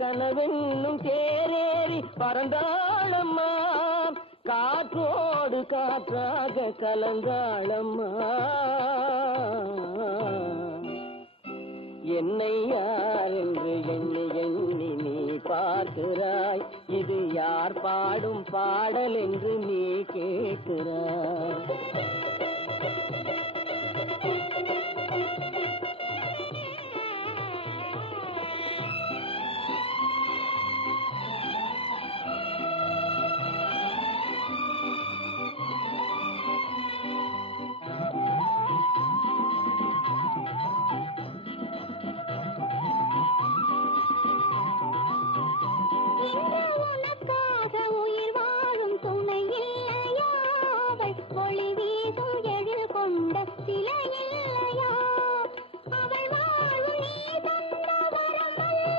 கனவென்னும் தேரேறி பறந்தாளம்மா காற்றோடு காற்றாக கலந்தாளம்மா என்னை யார் என்று எண்ணி எண்ணி நீ பார்க்கிறாய் இது யார் பாடும் பாடல் என்று நீ கேட்கிறாய் இந்த